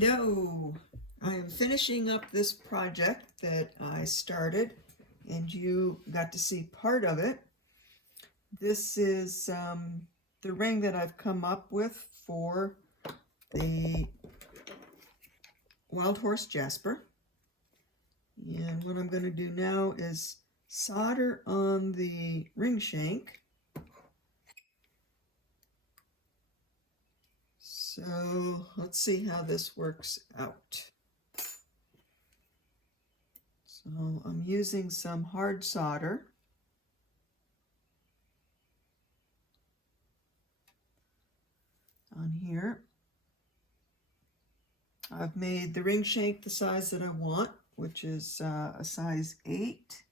Hello, I am finishing up this project that I started and you got to see part of it. This is the ring that I've come up with for the Wild Horse Jasper. And what I'm going to do now is solder on the ring shank. So let's see how this works out. So I'm using some hard solder. On here. I've made the ring shank the size that I want, which is a size 8.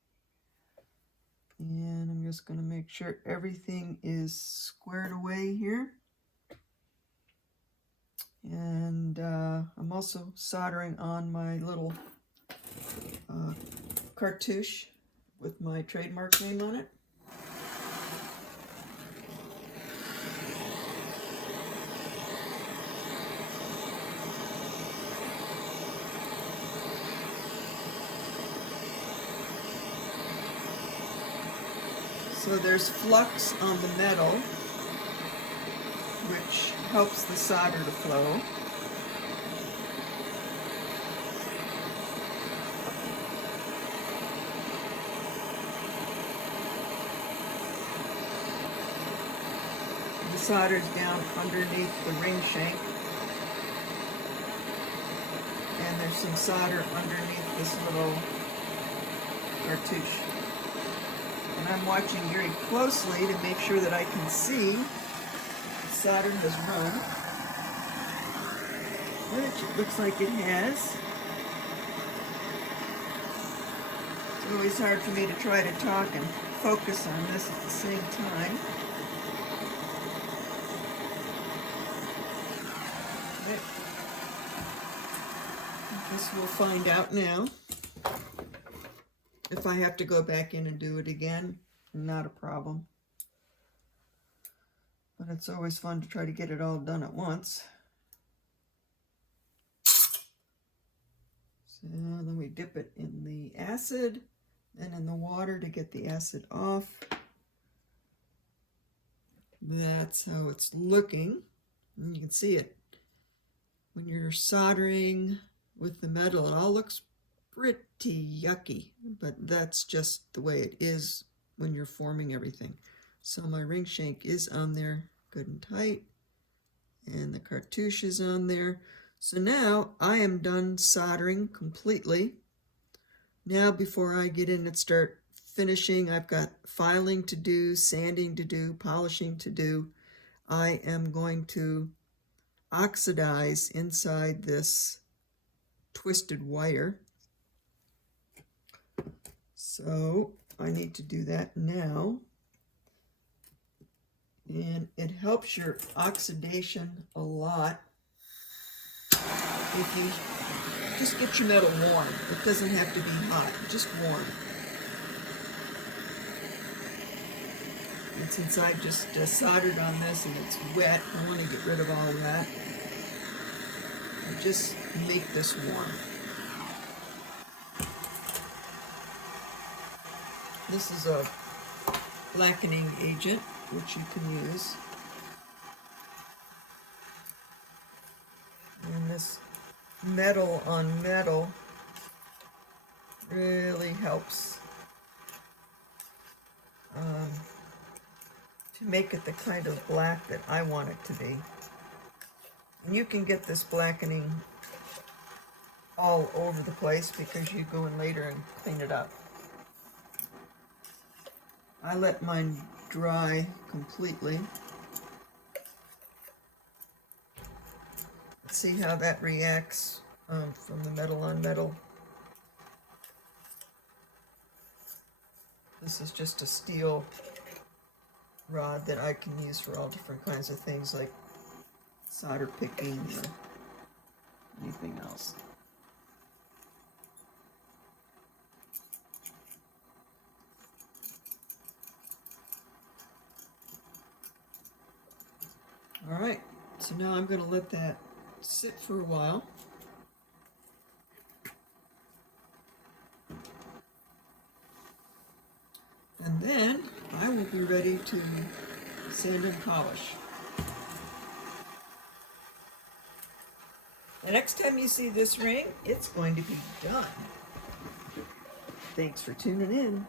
And I'm just going to make sure everything is squared away here. And I'm also soldering on my little cartouche with my trademark name on it. So there's flux on the metal, which helps the solder to flow. The solder's down underneath the ring shank, and there's some solder underneath this little cartouche. And I'm watching very closely to make sure that I can see the solder has run, which it looks like it has. It's always hard for me to try to talk and focus on this at the same time. I guess we'll find out now. If I have to go back in and do it again, not a problem. But it's always fun to try to get it all done at once. So then we dip it in the acid and in the water to get the acid off. That's how it's looking. And you can see it. When you're soldering with the metal, it all looks pretty yucky, but that's just the way it is when you're forming everything. So my ring shank is on there good and tight, and the cartouche is on there. So now I am done soldering completely. Now before I get in and start finishing, I've got filing to do, sanding to do, polishing to do. I am going to oxidize inside this twisted wire. So I need to do that now. And it helps your oxidation a lot if you just get your metal warm. It doesn't have to be hot, just warm. And since I've just soldered on this and it's wet, I want to get rid of all that. And just make this warm. This is a blackening agent, which you can use. And this metal on metal really helps to make it the kind of black that I want it to be. And you can get this blackening all over the place because you go in later and clean it up. I let mine dry completely. Let's see how that reacts from the metal on metal. This is just a steel rod that I can use for all different kinds of things like solder picking or anything else. All right, so now I'm going to let that sit for a while. And then I will be ready to sand and polish. The next time you see this ring, it's going to be done. Thanks for tuning in.